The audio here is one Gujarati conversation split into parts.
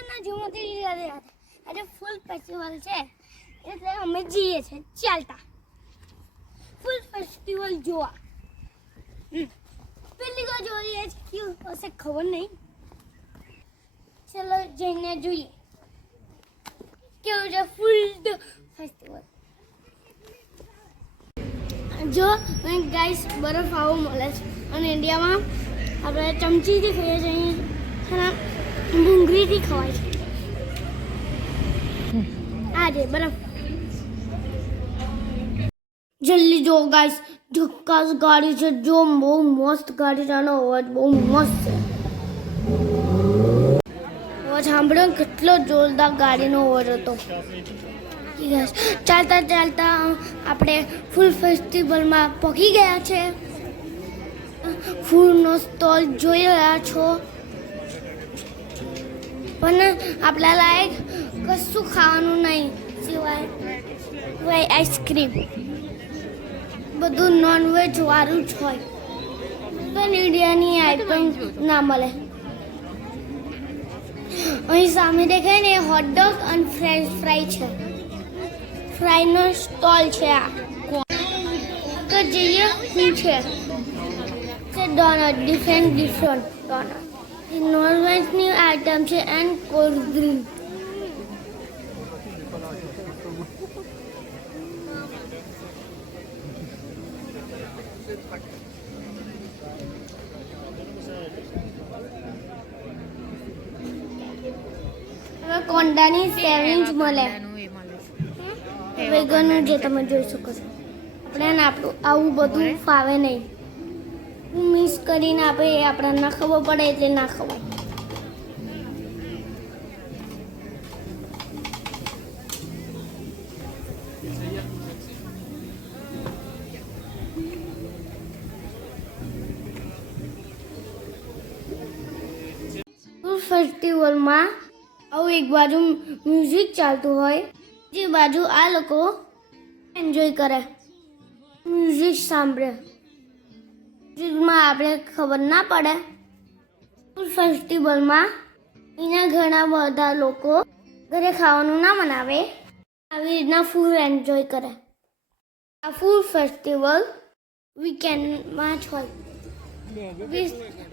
એના જેમાંથી આજે ફૂલ ફેસ્ટિવલ છે એટલે અમે જઈએ છીએ ચાલતા ફૂલ ફેસ્ટિવલ જોવા. પેલી વાર જોઈએ કેવું હશે ખબર નહીં. ચલો જઈને જોઈએ કેવું છે ફૂલ ફેસ્ટિવલ. જો ગાઈસ બરફ આવો મળે છે અને ઇન્ડિયામાં આપણે ચમચીથી ખાઈએ છીએ, અહીંયા ભૂંગળીથી ખવાય છે. આ છે બરફ. જલ્દી જો ગાઈસ, ઝક્કાસ ગાડી છે, જો બહુ મસ્ત ગાડી છે, આનો અવાજ બહુ મસ્ત છે. અવાજ સાંભળ્યો કેટલો જોરદાર ગાડીનો અવાજ હતો. ચાલતા ચાલતા આપણે ફૂલ ફેસ્ટિવલમાં પહોંચી ગયા છે. ફૂલનો સ્ટોલ જોઈ રહ્યા છો, પણ આપણા લાયક કશું ખાવાનું નહીં સિવાય આઈસ્ક્રીમ. બધું નોનવેજ વાળું જ હોય, પણ ઇન્ડિયાની આઈટમ ના મળે. અહીં સામે દેખાય ને હોટડોગ અને ફ્રેન્ચ ફ્રાય છે. ફ્રાયનો સ્ટોલ છે. આ તો જઈએ શું છે ડોનટ, ડિફરન્ટ ડોનટ. નોનવેજની આઈટમ છે એન્ડ કોલ્ડ ડ્રિંક. કોંડાની સેવિંગ મળે, વેગનનું જે તમે જોઈ શકો છો. આપણે આપણું આવું બધું ફાવે નહીં. મિક્સ કરીને આપે એ આપણને ના ખબર પડે એટલે ના ખવાય. ફેસ્ટિવલમાં આવું એક બાજુ મ્યુઝિક ચાલતું હોય, બીજી બાજુ આ લોકો એન્જોય કરે, મ્યુઝિક સાંભળે. મ્યુઝિકમાં આપણે ખબર ના પડે. ફેસ્ટિવલમાં એના ઘણા બધા લોકો ઘરે ખાવાનું ના બનાવે, આવી રીતના ફૂડ એન્જોય કરે. આ ફૂડ ફેસ્ટિવલ વીકેન્ડમાં જ હોય.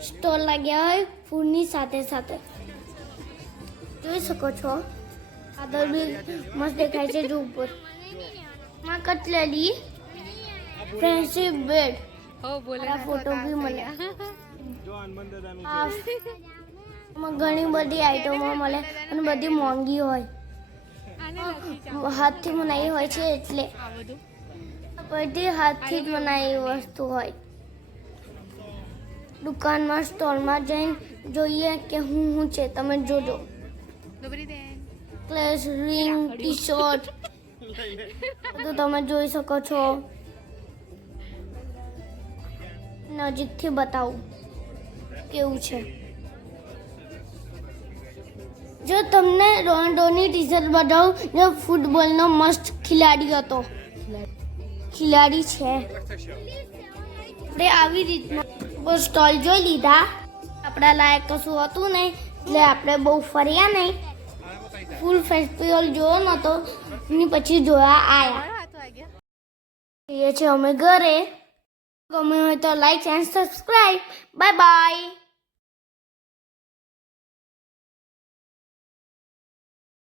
સ્ટોલ લાગ્યા હોય ફૂડની સાથે સાથે. જોઈ શકો છો આગળ બી મસ્ત દેખાય છે. જો ઉપર માં કટલેરી, ફ્રેન્ડશિપ બેડ, ફોટો બી મળે. ઘણી બધી આઈટમો મળે અને બધી મોંઘી હોય, હાથથી બનાવી હોય છે એટલે બધી હાથથી જ બનાવેલી વસ્તુ હોય. દુકાનમાં સ્ટોલમાં જઈને જોઈએ કે હું છે, તમે જોજો. ક્લેસ, રિંગ, ટી શર્ટ બધું તમે જોઈ શકો છો. નજીકથી બતાવું કેવું છે. જો તમને રોનાલ્ડોની ટી શર્ટ બતાવું, જે ફૂટબોલનો મસ્ત ખેલાડી હતો, ખેલાડી છે. આપણે આવી રીતના સ્ટોલ જોઈ લીધા. આપણા લાયક કશું હતું નહીં એટલે આપણે બહુ ફર્યા નહીં. ફૂલ ફેસ્ટિવલ જોયો નહોતો એની પછી જોયા આયા. એ છે અમે ઘરે. ગમે હોય તો like and subscribe. Bye bye.